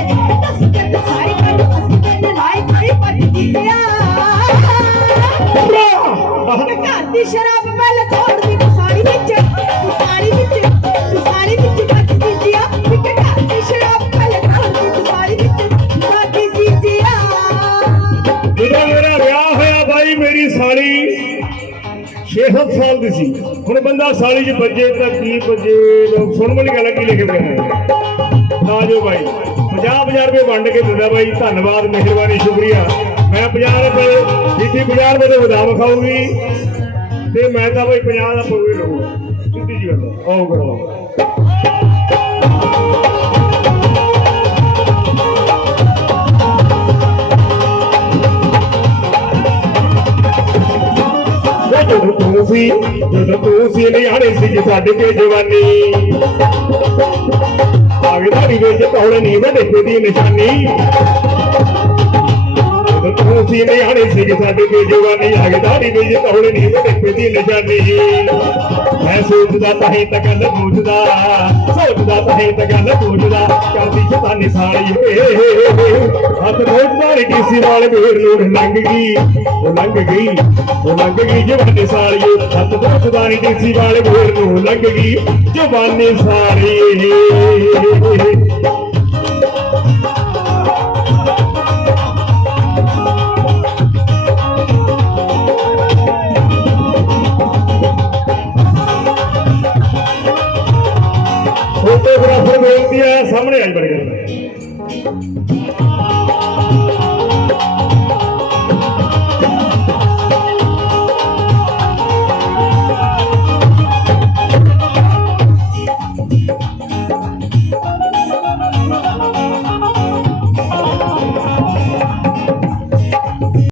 ਨੇ ਕਹਿੰਦਾ ਮੈਂ ਸਾਡੇ ਸਾਰੀ ਗੱਲ ਸਾਰੀ ਵਿੱਚ ਕੁਸਾਰੀ ਵਿੱਚ ਬੱਜ ਦਿੱਤਿਆ ਕਿ ਘਰ ਦੀ ਸ਼ਰਾਬ ਪਹਿਲੇ ਤੋੜਦੀ ਕੁਸਾਰੀ ਵਿੱਚ ਬੱਜ ਦਿੱਤਿਆ ਜਦੋਂ ਮੇਰਾ ਵਿਆਹ ਹੋਇਆ ਬਾਈ, ਮੇਰੀ ਸਾਲੀ 6-7 ਸਾਲ ਦੀ ਸੀ। ਹੁਣ ਬੰਦਾ ਸਾਲੀ 'ਚ ਵੱਜੇ ਤਾਂ ਕੀ ਵੱਜੇ ਲੋਕ ਸੁਣ ਵਾਲੀ ਗੱਲ ਕੀ ਲਿਖੇ ਪਏ ਨੇ ਨਾ ਜੋ ਬਾਈ। 50-50 ਰੁਪਏ ਵੰਡ ਕੇ ਦਿੰਦਾ ਬਾਈ, ਧੰਨਵਾਦ, ਮਿਹਰਬਾਨੀ, ਸ਼ੁਕਰੀਆ। ਮੈਂ 50 ਰੁਪਏ ਜਿੱਥੇ 50 ਰੁਪਏ ਦੇ ਬਦਾਮ ਖਾਊਗੀ ਤੇ ਮੈਂ ਤਾਂ ਬਾਈ 50 ਦਾ ਪੂਰੀ ਲਊਗਾ। ਸਿੱਧੀ ਜੀ ਗੱਲ ਆਓ ਕਰੋ ਜਦੋਂ ਤੂੰ ਸੀ, ਜਦੋਂ ਤੂੰ ਸੀ ਨਿਆਣੇ ਸੀ ਛੱਡ ਕੇ ਜਵਾਨੀ। ਆਗਦਾਰੀ ਵਿੱਚ ਤੌੜ ਨਹੀਂ ਵਧੇ ਦੀ ਨਿਸ਼ਾਨੀ। ਜਦੋਂ ਤੂੰ ਸੀ ਨਿਆਣੇ ਸੀ ਛੱਡ ਕੇ ਜਵਾਨੀ ਆਗਦਾਰੀ ਵਿੱਚ ਤੌੜ ਨਹੀਂ ਵਧੇ ਦੀ ਨਿਸ਼ਾਨੀ। ਮੈਂ ਸੋਚਦਾ ਤਾਂ ਹੀ ਤੱਕ ਨਾ ਪੁੱਛਦਾ, ਸੋਚਦਾ ਤਾਂ ਹੀ ਤੱਕ ਨਾ ਪੁੱਛਦਾ, ਕਰਦੀ ਜਵਾਨੀ ਸਾਲੀ ਫਿਰੋਜ਼ਪੁਰ ਡੀਸੀ ਨਾਲ ਮੇਰ ਲੋੜ ਲੰਘ ਗਈ, ਉਹ ਲੰਘ ਗਈ, ਉਹ ਲੰਘ ਗਈ ਜਵਾਨੇ ਸਾਲੀਏ ਹੱਥ ਤੋਂ ਸੁਦਾਨੀ ਡੀਸੀ ਵਾਲੇ ਮੇਰ ਨੂੰ ਲੰਘ ਗਈ, ਜਵਾਨੇ ਸਾਲੀਏ ਫੋਟੋਗ੍ਰਾਫਰ ਬੋਲਦੀ ਹੈ ਸਾਹਮਣੇ ਆਈ ਬੜੀ। ਗੱਲ